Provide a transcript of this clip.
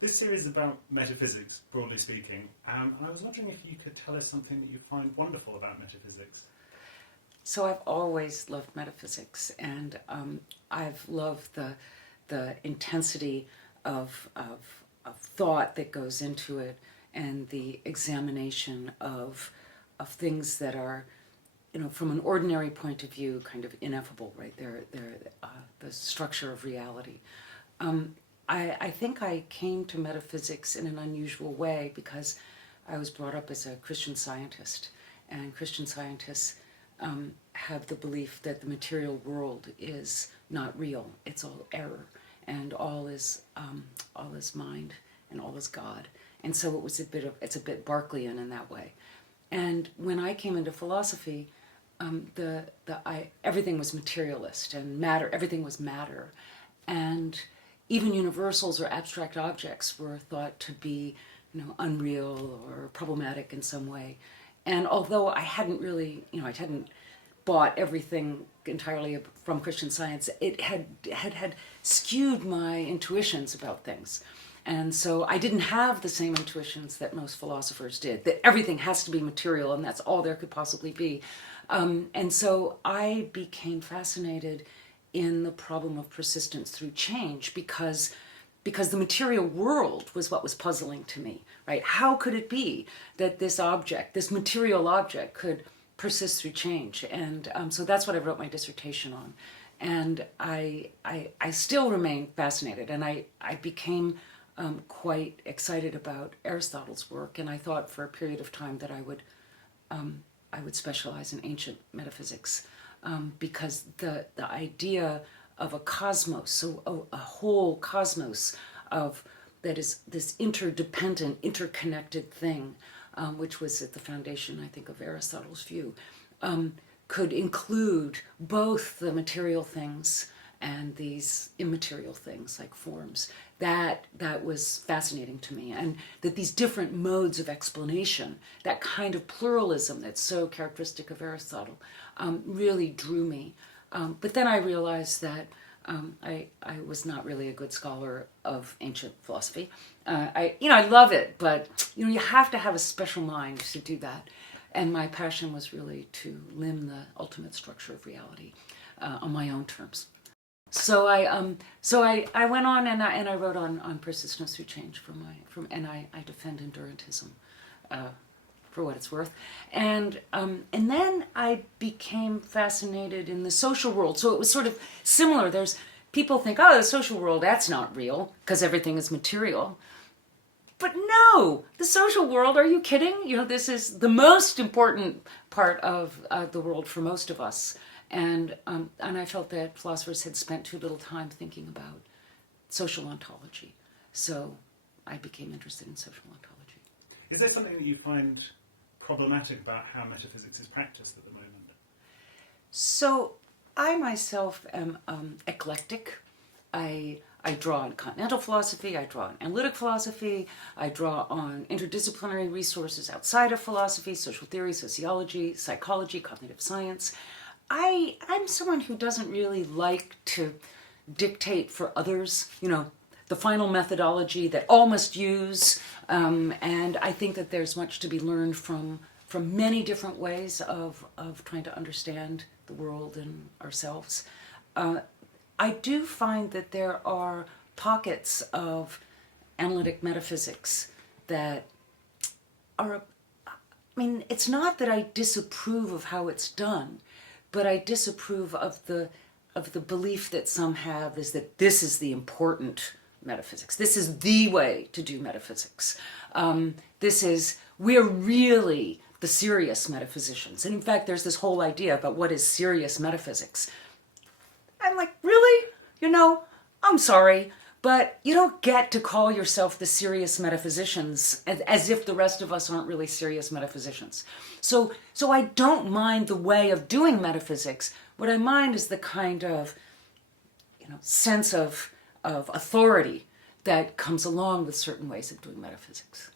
This series is about metaphysics, broadly speaking, and I was wondering if you could tell us something that you find wonderful about metaphysics. So I've always loved metaphysics, and I've loved the intensity of thought that goes into it, and the examination of things that are, from an ordinary point of view, kind of ineffable, right? They're the structure of reality. I think I came to metaphysics in an unusual way because I was brought up as a Christian Scientist, and Christian scientists have the belief that the material world is not real; it's all error, and all is mind, and all is God. And so it's a bit Berkeleyan in that way. And when I came into philosophy, everything was materialist and matter. Everything was matter, and even universals or abstract objects were thought to be, unreal or problematic in some way. And although I hadn't really, I hadn't bought everything entirely from Christian Science, it had skewed my intuitions about things. And so I didn't have the same intuitions that most philosophers did, that everything has to be material and that's all there could possibly be. And so I became fascinated in the problem of persistence through change because the material world was what was puzzling to me, right? How could it be that this material object, could persist through change? And so that's what I wrote my dissertation on. And I still remain fascinated, and I became quite excited about Aristotle's work, and I thought for a period of time that I would specialize in ancient metaphysics, because the idea of a cosmos, so a whole cosmos that is this interdependent, interconnected thing, which was at the foundation, I think, of Aristotle's view, could include both the material things and these immaterial things like forms. That was fascinating to me, and that these different modes of explanation, that kind of pluralism that's so characteristic of Aristotle, really drew me. But then I realized that I was not really a good scholar of ancient philosophy. I love it, but you have to have a special mind to do that. And my passion was really to limn the ultimate structure of reality on my own terms. So I went on and I wrote on persistence through change and I defend endurantism for what it's worth, and then I became fascinated in the social world. So it was sort of similar. There's people think, oh, the social world, that's not real because everything is material. But no, the social world, are you kidding? This is the most important part of the world for most of us. And I felt that philosophers had spent too little time thinking about social ontology. So I became interested in social ontology. Is there something that you find problematic about how metaphysics is practiced at the moment? So I myself am eclectic. I draw on continental philosophy, I draw on analytic philosophy, I draw on interdisciplinary resources outside of philosophy, social theory, sociology, psychology, cognitive science. I'm someone who doesn't really like to dictate for others, the final methodology that all must use. And I think that there's much to be learned from many different ways of trying to understand the world and ourselves. I do find that there are pockets of analytic metaphysics that are, it's not that I disapprove of how it's done, but I disapprove of the belief that some have is that this is the important metaphysics. This is the way to do metaphysics. We're really the serious metaphysicians. And in fact, there's this whole idea about what is serious metaphysics. I'm like, really? I'm sorry, but you don't get to call yourself the serious metaphysicians as if the rest of us aren't really serious metaphysicians. So I don't mind the way of doing metaphysics. What I mind is the kind of, sense of authority that comes along with certain ways of doing metaphysics.